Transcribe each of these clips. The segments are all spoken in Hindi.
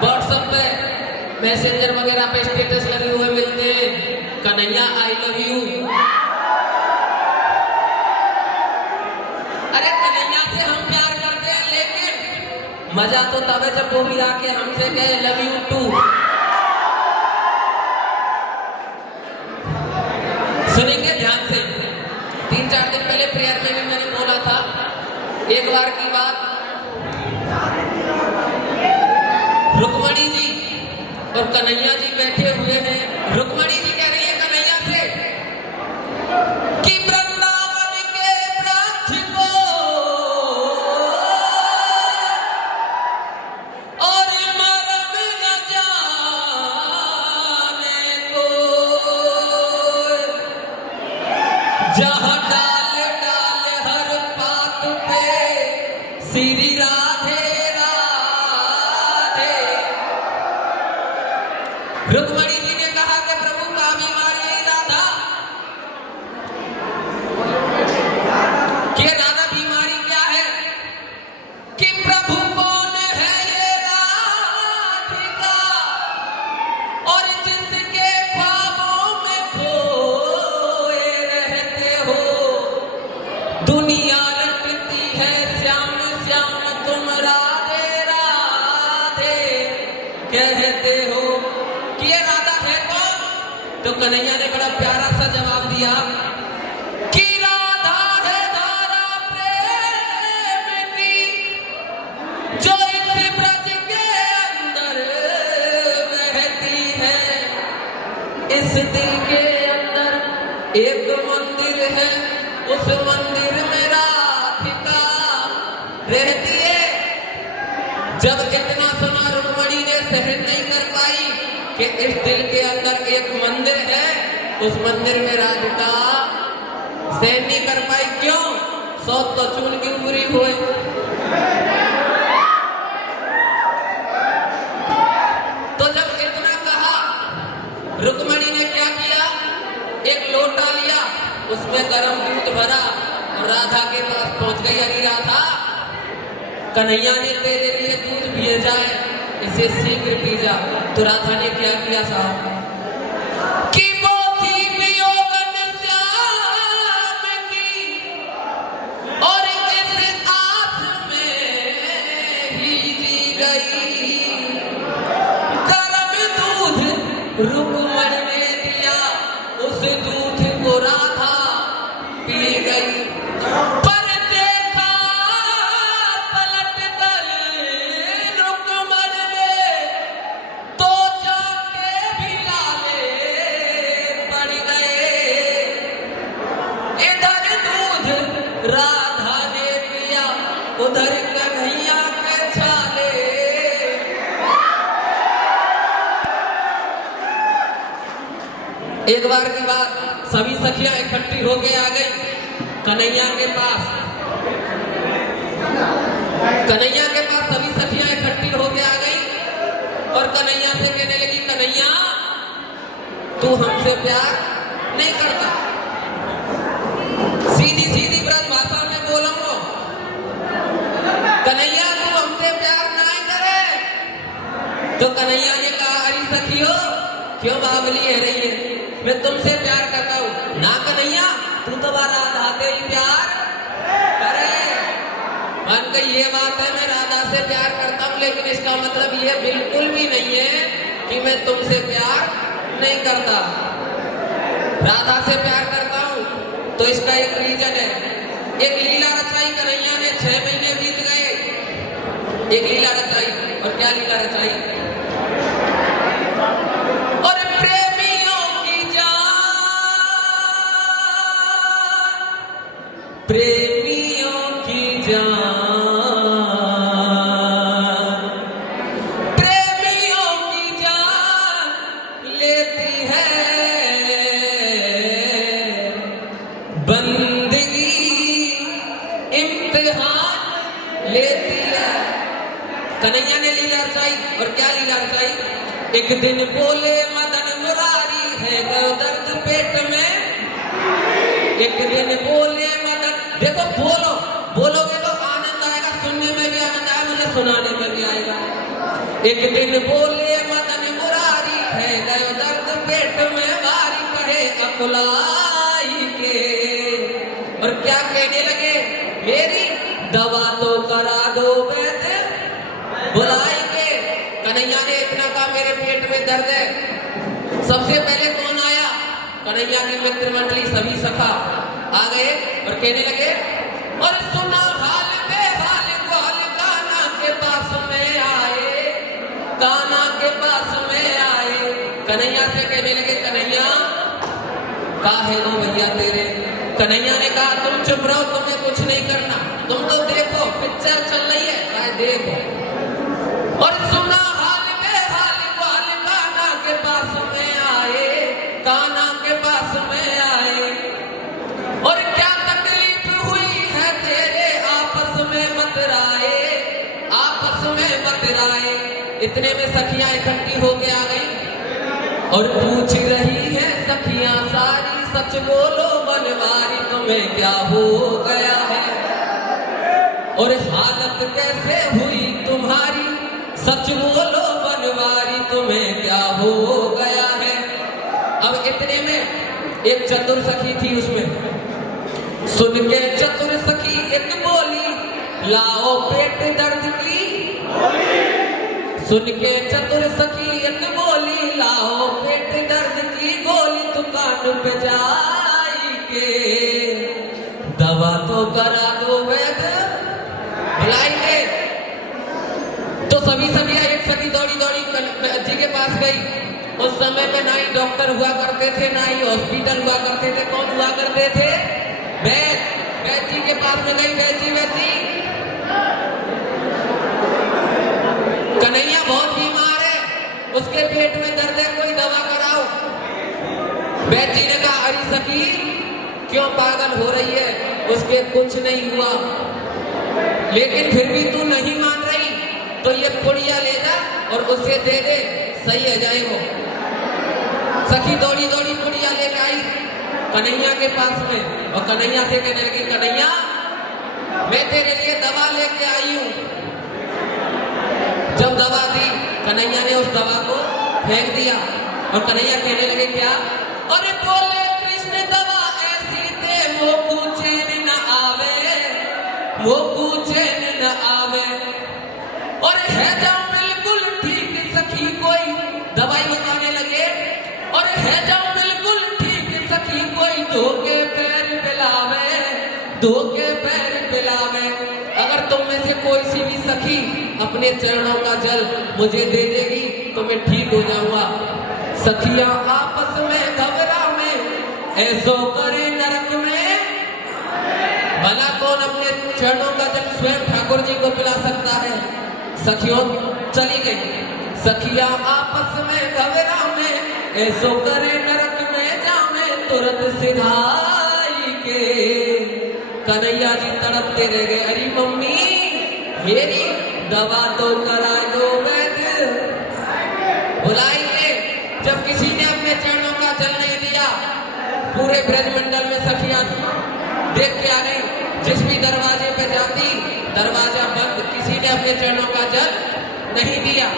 व्हाट्सएप पे मैसेंजर वगैरह पे स्टेटस लगे हुए मिलते हैं, कन्हैया आई लव यू। अरे कन्हैया से हम प्यार करते हैं, लेकिन मजा तो तब है जब वो भी आके हमसे कहे लव यू टू। सुनेंगे ध्यान से। 3-4 दिन पहले प्रेयर में भी मैंने बोला था, एक बार की बात, रुक्मणी जी और कन्हैया जी बैठे हुए हैं। रुक्मणी जी कह रही है कन्हैया से कि वृंदावन के वृक्ष को और मरम न जाने को, जहाँ डाल डाल हर पात पे श्री राधे राधे। रुक्मणी जी ने कहा कि प्रभु का बीमारी है राधा, कि राधा बीमारी क्या है, कि प्रभु कौन है ये राधिका और जिसके ख्वाबों में खोए रहते हो। दुनिया रटती है श्याम श्याम तुम राधे राधे कहते हो, कि ये राधा है कौन? तो कन्हैया ने बड़ा प्यारा सा जवाब दिया कि राधा है धारा प्रेम की, जो इस ब्रज के अंदर बहती है। इस दिल के अंदर एक मंदिर है, उस मंदिर में राधिका रहती है। जब इतना सुना रुक्मणी ने सहन नहीं कर पाई कि इस दिल के अंदर एक मंदिर है, उस मंदिर में राधिका सहन नहीं कर पाई। क्यों? सौत तो चून की पूरी हुई। तो जब इतना कहा, रुक्मणी ने क्या किया, एक लोटा लिया, उसमें गर्म दूध भरा और राधा के पास पहुंच गई। अरे राधा, कन्हैया ने तेरे लिए दूध भेजा है, इसे शीघ्र पी जा। तो राधा ने क्या किया साहब, कि वो थी वियोगन श्याम की और इस आस में ही जी गई। गर्म दूध रुक्मणी ने दिया, उस दूध को राधा पी गई। पर देखा पलट कर रुक्मणी ने, तो जाके भी लाले पड़ गए। इधर दूध राधा ने पिया, उधर कन्हैया के छाले। एक बार की बात, सभी सखियां इकट्ठी होके आ गई कन्हैया के पास। कन्हैया के पास सभी सखियां इकट्ठी होके आ गई और कन्हैया से कहने लगी, कन्हैया तू हमसे प्यार नहीं करता। सीधी सीधी ब्रज भाषा में बोलूंगा, कन्हैया तू हमसे प्यार नहीं करे। तो कन्हैया ने कहा, अरे सखियों क्यों बावली है रही है, मैं तुमसे प्यार करता हूँ ना। कन्हैया तू तो राधा से ही प्यार करे। मन का ये बात है, मैं राधा से प्यार करता हूँ, लेकिन इसका मतलब ये बिल्कुल भी नहीं है कि मैं तुमसे प्यार नहीं करता। राधा से प्यार करता हूँ तो इसका एक रीजन है। एक लीला रचाई कन्हैया ने, 6 महीने बीत गए, एक लीला रचाई। और क्या लीला रचाई? और प्रेमियों की जान, प्रेमियों की जान, प्रेमियों की जान लेती है बंदगी, इम्तिहान लेती है। कन्हैया ने लीला रचाई। और क्या लीला रचाई? एक दिन बोले मदन मुरारी है दर्द पेट में। एक दिन बोले मदन, देखो बोलो, बोलोगे तो आनंद आएगा, सुनने में भी आनंद आएगा, मुझे सुनाने में भी आएगा। एक दिन बोले मदन मुरारी, है गयो दर्द पेट में भारी, कहे अकुलाई के। और क्या कहने लगे, मेरी दवा तो करा दो वैद्य बुलाई के। कन्हैया ने इतना कहा मेरे पेट में दर्द है। सबसे पहले कौन आया, कन्हैया की मित्र मंडली सभी सखा आ गए और कहने लगे, और सुना हाल बेहाल ग्वाल कान्हा के पास में आए, कान्हा के पास में आए। कन्हैया से कहने लगे, कन्हैया काहे हो भैया तेरे। कन्हैया ने कहा तुम चुप रहो, तुम्हें कुछ नहीं करना, तुम तो देखो पिक्चर चल रही है, काहे देखो। और सुना हाल बेहाल ग्वाल कान्हा के पास में आए, कान्हा के पास में आए। और क्या तकलीफ हुई है तेरे आपस में मतराए, आपस में मतराए। इतने में सखियां इकट्ठी होके आ गई और पूछ रही है सखियां सारी, सच बोलो बनवारी तुम्हें क्या हो गया है, और हालत कैसे हुई तुम्हारी, सच बोलो बनवारी तुम्हें क्या हो गया है। अब इतने में एक चतुर सखी थी, उसमें सुन के चतुर सखी एक बोली, लाओ पेट दर्द की। सुन के चतुर सखी एक बोली, लाओ पेट दर्द की गोली, दुकान पे जाई के दवा तो करा दो वैद्य बुलाई के। तो सभी सखियां एक सखी दौड़ी दौड़ी जी के पास गई। उस समय में ना ही डॉक्टर हुआ करते थे, ना ही हॉस्पिटल हुआ करते थे। कौन हुआ करते थे, वैद्य जी के पास में गई। वैद्य जी कन्हैया बहुत बीमार है, उसके पेट में दर्द है, कोई दवा कराओ। वैद्य जी ने कहा, अरे सखी क्यों पागल हो रही है, उसके कुछ नहीं हुआ, लेकिन फिर भी तू नहीं मान रही तो ये पुड़िया ले जा और उसे दे दे, सही हो जाएगा। सखी दौड़ी दौड़ी पुड़िया लेकर आई कन्हैया के पास में और कन्हैया से कहने लगी, कन्हैया मैं तेरे लिए दवा लेके आई हूं। जब दवा दी, कन्हैया ने उस दवा को फेंक दिया और कन्हैया कहने लगे, क्या, अरे बोले कृष्ण दवा ऐसी दे मोकू चैन न आवे, मोकू चैन न आवे। और है जाओ बिल्कुल ठीक सखी, कोई दवाई बताने लगे, और है जाओ बिल्कुल ठीक सखी, कोई धोके पैर पिलावे, धोके पैर पिलावे। अगर तुम में से कोई सी भी सखी अपने चरणों का जल मुझे दे देगी तो मैं ठीक हो जाऊंगा। सखियां आपस में घबरा में, ऐसो करे नरक में। भला कौन अपने चरणों का जल स्वयं ठाकुर जी को पिला सकता है। सखियों चली गई। सखियां आपस में घबरा में, ऐसो करे नरक में जामे, तुरंत सिधाई के कन्हैया जी तड़पते रह गए, अरे मम्मी मेरी दवा तो करा दो वैद्य बुलाई के। जब किसी ने अपने चरणों का जल नहीं दिया, पूरे ब्रजमंडल में सखियां देख के आ गई। जिस भी दरवाजे पे जाती, दरवाजा बंद, किसी ने अपने चरणों का जल नहीं दिया।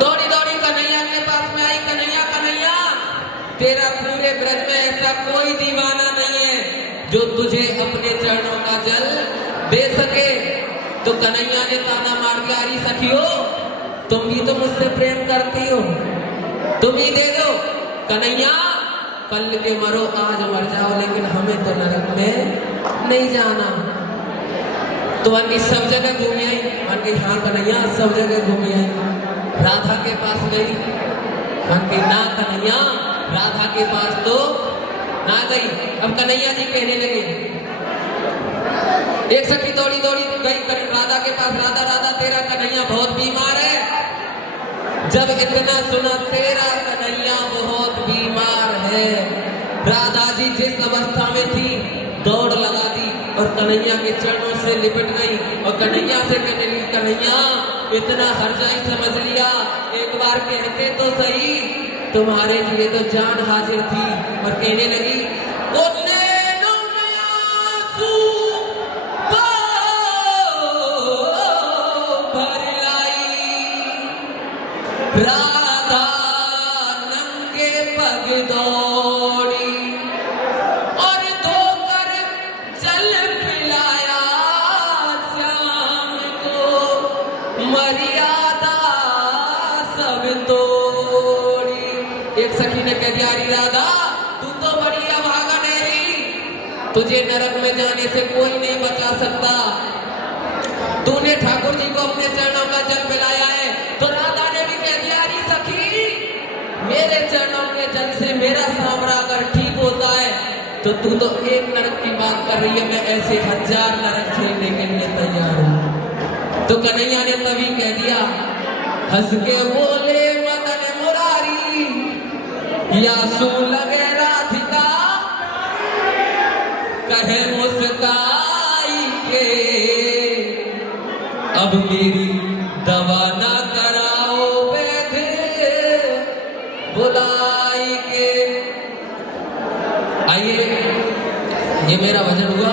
दौड़ी दौड़ी कन्हैया के पास में आई, कन्हैया कन्हैया तेरा पूरे ब्रज में ऐसा कोई दीवाना नहीं है जो तुझे अपने चरणों का जल दे सके। तो कन्हैया ने ताना मार के, अरे सखियो तुम भी तो मुझसे प्रेम करती हो, तुम ही दे दो। कन्हैया कल के मरो आज मर जाओ, लेकिन हमें तो नरक में नहीं जाना। तो उनकी सब जगह घूमी आई, उनकी हाँ कन्हैया सब जगह घूमी आई। राधा के पास गई, उनकी ना कन्हैया राधा के पास तो ना गई। अब कन्हैया जी कहने लगे, एक सखी दौड़ी दौड़ी गई राधा के पास, राधा राधा तेरा कन्हैया बहुत बीमार है। जब इतना सुना तेरा कन्हैया बहुत बीमार है, राधा जी जिस अवस्था में थी दौड़ लगा दी और कन्हैया के चरणों से लिपट गई और कन्हैया से कहने लगी, कन्हैया इतना हर्जाई समझ लिया, एक बार कहते तो सही, तुम्हारे लिए तो जान हाजिर थी। और कहने लगी, भर लाई राधा नंगे पग दौड़ी और धोकर जल पिलाया श्याम को, मर्यादा सब तोड़ी। एक सखी ने कह दिया, अरे राधा तू तो बड़ी अभागा नेरी, तुझे नरक में जाने से कोई नहीं बचा सकता। तूने ठाकुर जी को अपने चरणों का जल पिलाया है। तो राधा ने भी कह दिया, अरे सखी मेरे चरणों के जल से मेरा सांवरा अगर ठीक होता है तो तू तो एक नरक की बात कर रही है, मैं ऐसे 1000 नरक झेलने के लिए तैयार हूं। तो कन्हैया ने तभी कह दिया, हंस के बोले मदन मुरारी, या सू लगे राधिका, कहे मुस्काई के, अब मेरी दवा ना कराओ वैद्य बुलाई के। आइए, ये मेरा भजन हुआ।